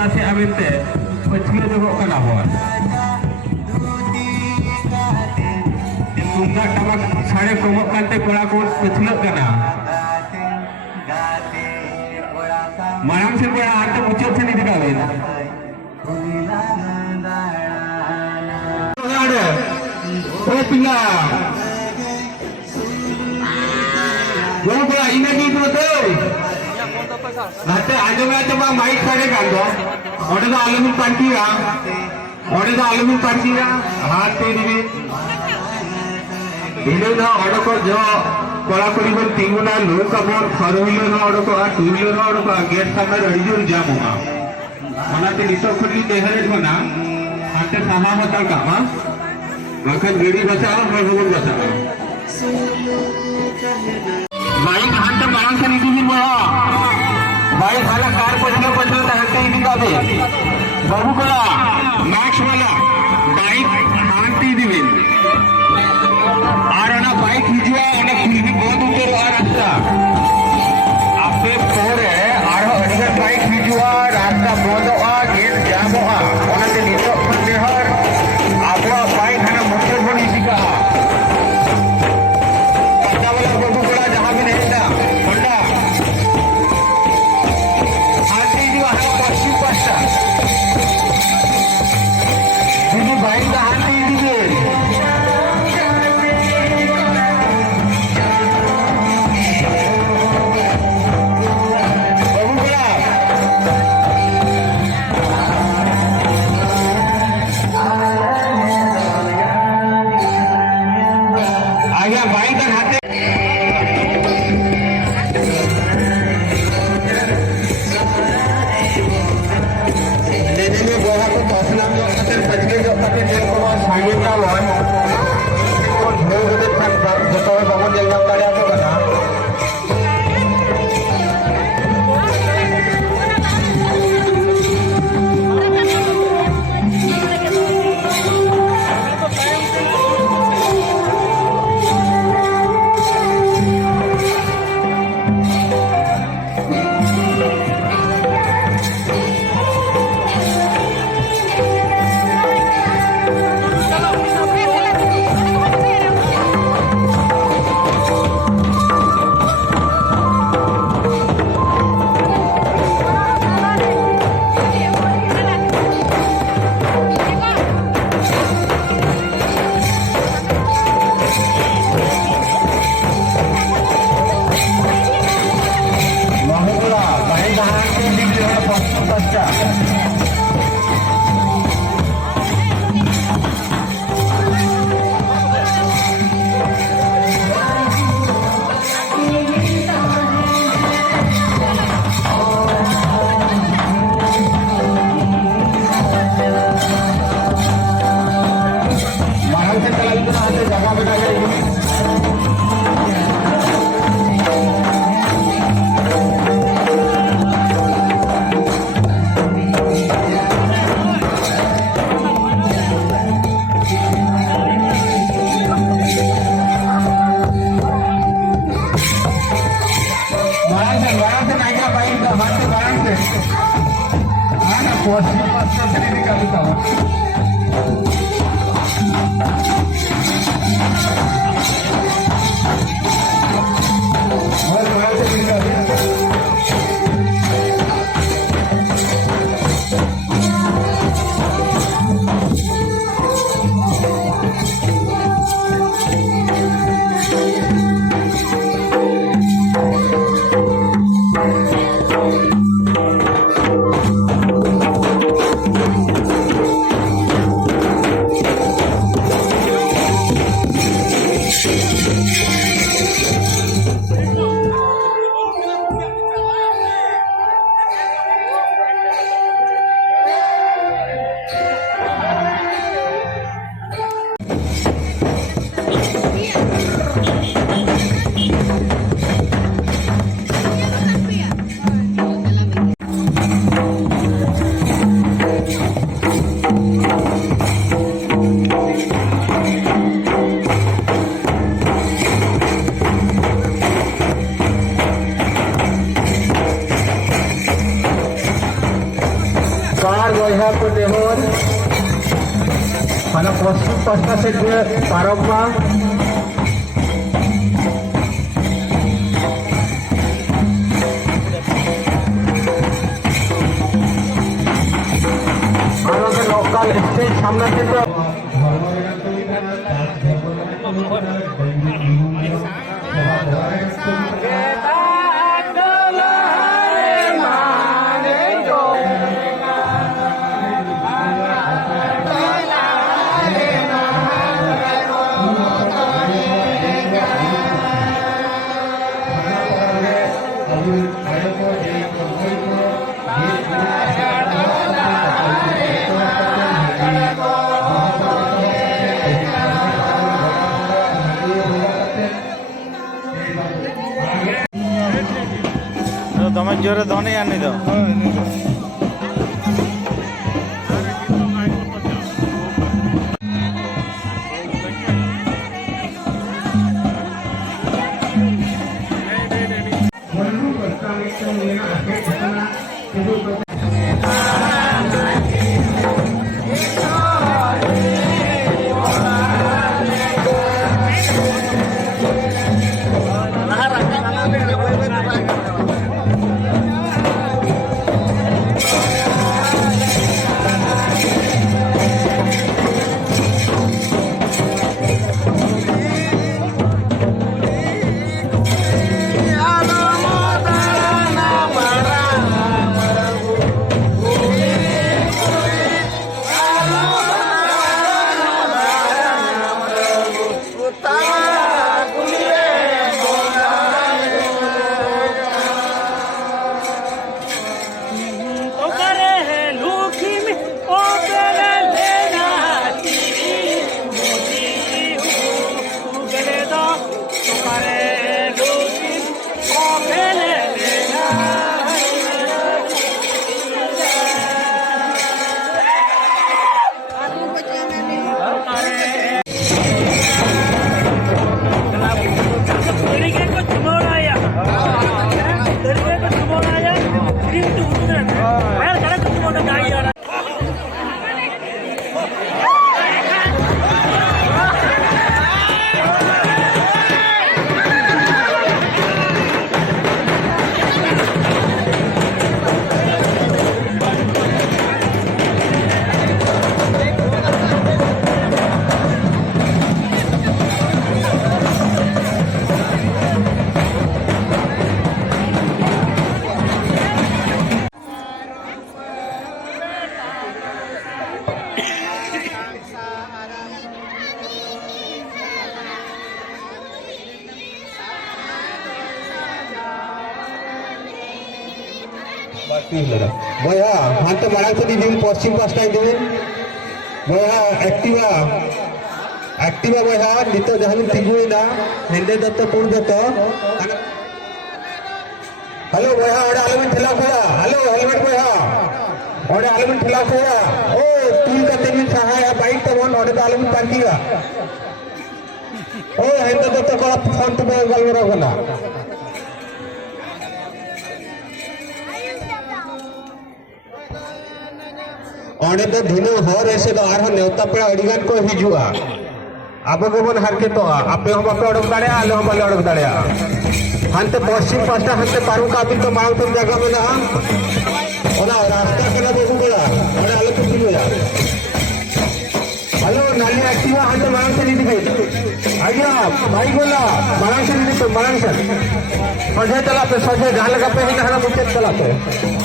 ᱪᱮᱫᱟᱜ ᱥᱮ ᱟᱵᱮᱱᱛᱮ ᱯᱟᱹᱪᱷᱞᱟᱹ ᱧᱚᱜᱚᱜ ᱠᱟᱱᱟ ᱵᱚᱱ तुमदा टमक साढ़े कमक कांते कोड़ा को पछलक कना माराम से कोड़ा आते मुचत से नहीं दिखावे ओ पिला जो कोड़ा इने की तो आते आजो में तो माइक करे कांदो ओडे तो आलू पांटीरा हाथ तेरी इन्हें ना ऑर्डर को जो कोला कोली बन तीनों लोग का बहुत फॉरव्हीलर ना ऑर्डर को टू व्हीलर ना ऑर्डर को गेट सामने रेडी जो जाम होगा मना ते नितो खुली देहरे बना हाथे साहा मचा का हाँ मखन गेड़ी बचाओ मैं भगवान बचाओ भाई कहाँ तक मांग से निकली भी बोला भाई खाला कार पचलो तहते ही दिखावे बाबू कोला मैक्स वाला बाइक हांती दिविन और ना बाइक हिजुआ ना खुली बहुत ऊपर आ रास्ता आपके पोरे और अगर बाइक हिजुआ रास्ता बहुत आ गेट जाम हुआ ओना ते नितो खुले हर आपको बाइक है ना मुझे बड़ी सिका पता वाला बाबू बड़ा जहां भी नहीं था होंडा हाथी जो है पश्चिम पासा दीदी बाइक का हाथी दीदी निकाल पश्चिम पास्टा से पारमा लोकल स्टेज सामने তোমার জোরে দনে আনি দাও बया हाँ तो मारा तो दीदी पश्चिम पास्टा देवे बया एक्टिवा एक्टिवा बया नित जहां तिगुना हेंदे दत्त पूर्ण दत्त हेलो बया ओडे आलमन ठेला खोया हेलो हेलमेट बया ओडे आलमन ठेला खोया ओ तुम का तेमिन सहाय बाइक तो वन ओडे आलमन पार्किंगा ओ हेंदे दत्त को फोन तो गल रखना ओने तो दिनो हर ऐसे तो आर नेवता पेड़ा अड़ीगान को हिजुआ अब गोबन हर के तो आपे हम आपे अड़क दाड़े आले हम बाले अड़क दाड़े हंते पश्चिम पास्टा हंते पारू का भी तो मांग तुम जगह में ना ओना रास्ता के ना देखू बड़ा ओने आले तो किलो या हेलो नाली एक्टिवा हंते मांग से नहीं दिखाई आइया भाई बोला मांग से नहीं तो मांग से सजे चला पे सजे जहां लगा पे ही ना मुझे चला पे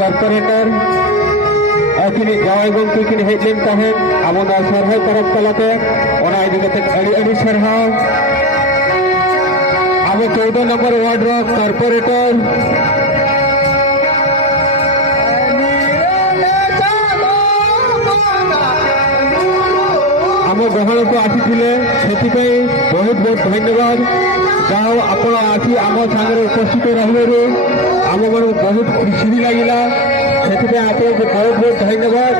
कॉर्पोरेटर अखिनी जावाई गंकी किन हेज लेन तहेन आबो ना सरहाय परब तलाते ओना इदि कते अड़ी सरहाव आबो 14 नंबर वार्ड रो कॉर्पोरेटर आम गहल को आसीथिले सेति बहुत बहुत धन्यवाद जाओ आपण आसी आम संगे उपस्थित रहिले आम मन बहुत खुशी लगिला से आपको बहुत बहुत धन्यवाद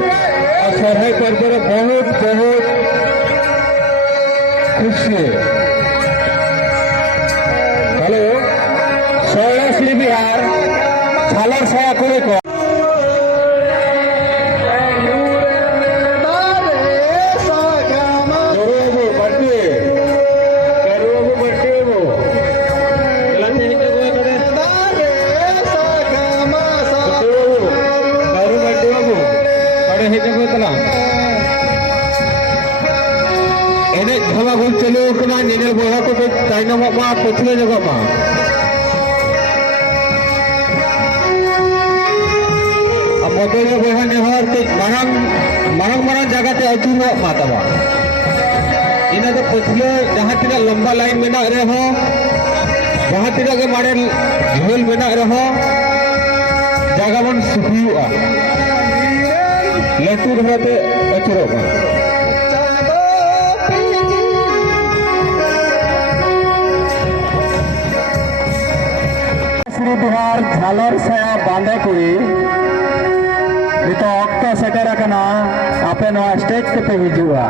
और सरहाय पर्व बहुत बहुत खुशी। हेलो शैलश्री बिहार सालर साया को चलो नीने बहा को ताइनम पछले जगह मदर बहा नेहर मारंग मारंग मारंग जगह ते अचूर तबा इन पछले जहाँ तना लंबा लाइन में रहो जहाँ तना के मारे झोल में रहो जगह बन सुखी लटू धरते अचूर बिहार झालर साया बांधे कुड़ी नित अक्त सेटर आपे स्टेज पे हिजुआ।